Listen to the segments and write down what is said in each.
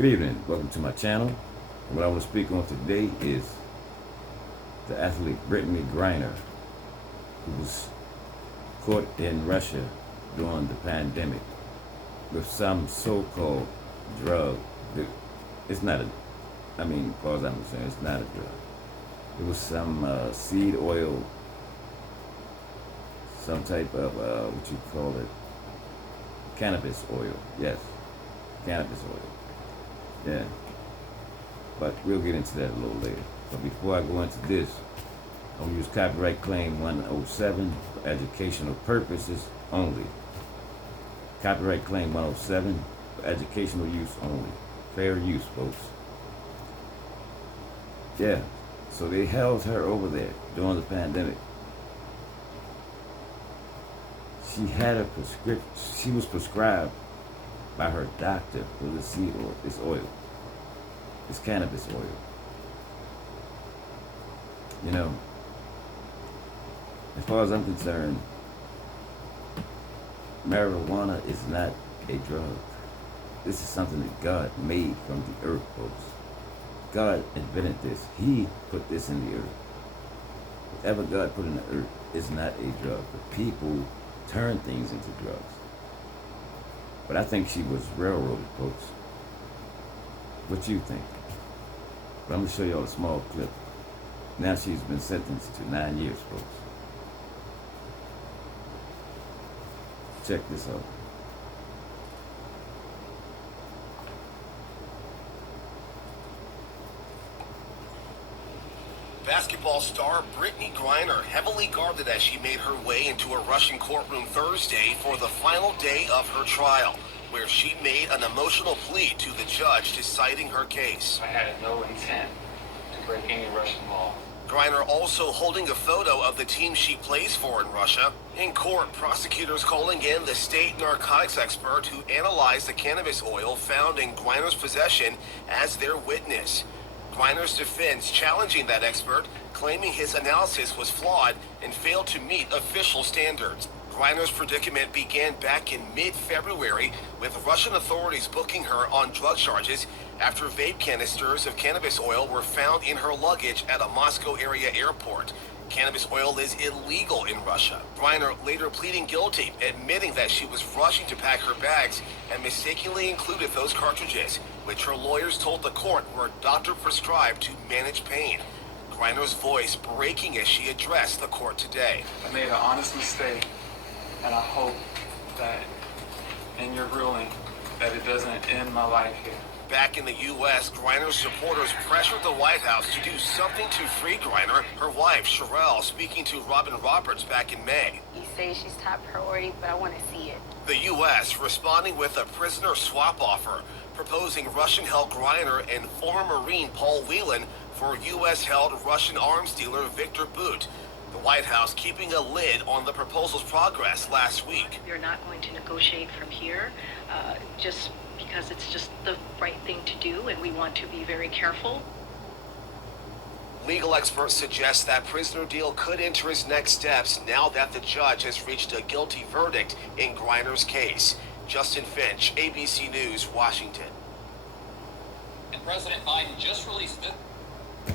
Good evening, welcome to my channel. And what I want to speak on today is the athlete Brittany Reiner, who was caught in Russia during the pandemic with some so-called drug. It's not as far as I'm concerned, it's not a drug. It was some seed oil, some type of, what you call it, cannabis oil. Yes, cannabis oil. Yeah, but we'll get into that a little later. But before I go into this, I'm going to use copyright claim 107 for educational purposes only. Copyright claim 107 for educational use only. Fair use, folks. Yeah, so they held her over there during the pandemic. She had a prescription. She was prescribed by her doctor for the seed oil, this oil, this cannabis oil. You know, as far as I'm concerned, marijuana is not a drug. This is something that God made from the earth, folks. God invented this. He put this in the earth. Whatever God put in the earth is not a drug. But people turn things into drugs. But I think she was railroaded, folks. What you think? But I'm going to show y'all a small clip. Now she's been sentenced to 9 years, folks. Check this out. Basketball star Brittany Reiner heavily guarded as she made her way into a Russian courtroom Thursday for the final day of her trial, where she made an emotional plea to the judge deciding her case. I had no intent to break any Russian law. Reiner also holding a photo of the team she plays for in Russia. In court, prosecutors calling in the state narcotics expert who analyzed the cannabis oil found in Reiner's possession as their witness. Reiner's defense challenging that expert, claiming his analysis was flawed and failed to meet official standards. Reiner's predicament began back in mid-February, with Russian authorities booking her on drug charges after vape canisters of cannabis oil were found in her luggage at a Moscow area airport. Cannabis oil is illegal in Russia. Reiner later pleading guilty, admitting that she was rushing to pack her bags and mistakenly included those cartridges, which her lawyers told the court were doctor prescribed to manage pain. Reiner's voice breaking as she addressed the court today. I made an honest mistake, and I hope that in your ruling that it doesn't end my life here. Back in the U.S., Reiner's supporters pressured the White House to do something to free Reiner. Her wife, Sherelle, speaking to Robin Roberts back in May. You say she's top priority, but I want to see it. The U.S. responding with a prisoner swap offer, proposing Russian-held Reiner and former Marine Paul Whelan for U.S.-held Russian arms dealer Victor Bout. The White House keeping a lid on the proposal's progress last week. We're not going to negotiate from here, just because it's just the right thing to do, and we want to be very careful. Legal experts suggest that prisoner deal could enter its next steps now that the judge has reached a guilty verdict in Reiner's case. Justin Finch, ABC News, Washington. And President Biden just released it.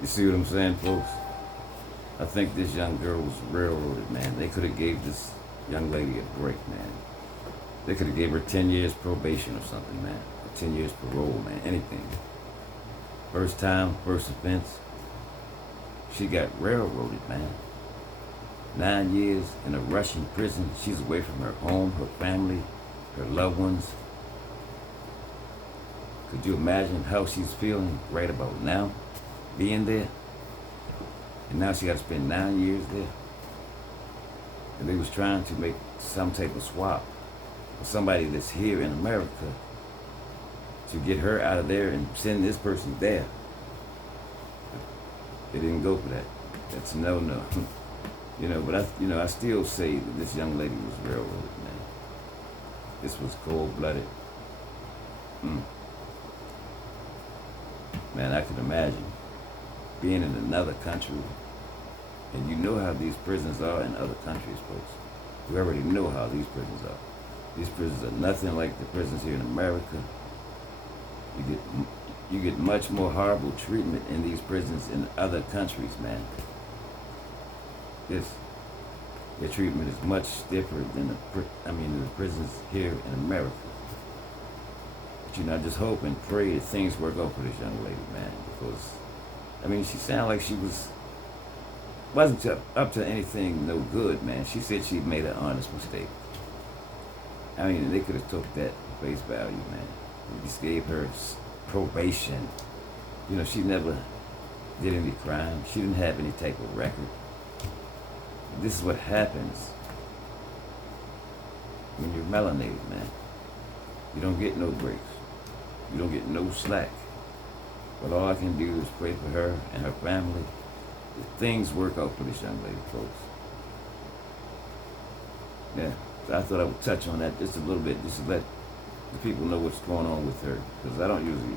You see what I'm saying, folks? I think this young girl was railroaded, man. They could have gave this young lady a break, man. They could have gave her 10 years probation or something, man. Or 10 years parole, man. Anything. First time, first offense. She got railroaded, man. 9 years in a Russian prison. She's away from her home, her family, her loved ones. Could you imagine how she's feeling right about now? Being there? And now she got to spend 9 years there. And they was trying to make some type of swap for somebody that's here in America to get her out of there and send this person there. They didn't go for that. That's no. You know, but I still say that this young lady was railroaded, man. This was cold-blooded. Man, I could imagine being in another country. And you know how these prisons are in other countries, folks. You already know how these prisons are. These prisons are nothing like the prisons here in America. You get much more horrible treatment in these prisons in other countries, man. Their treatment is much stiffer than the prisons here in America. But I just hope and pray that things work out for this young lady, man, because she sounded like she wasn't up to anything no good, man. She said she made an honest mistake. They could have took that face value, man. They just gave her probation. She never did any crime. She didn't have any type of record. This is what happens when you're melanated, man. You don't get no breaks. You don't get no slack. But all I can do is pray for her and her family that things work out for this young lady, folks. Yeah, so I thought I would touch on that just a little bit, just to let the people know what's going on with her, because I don't usually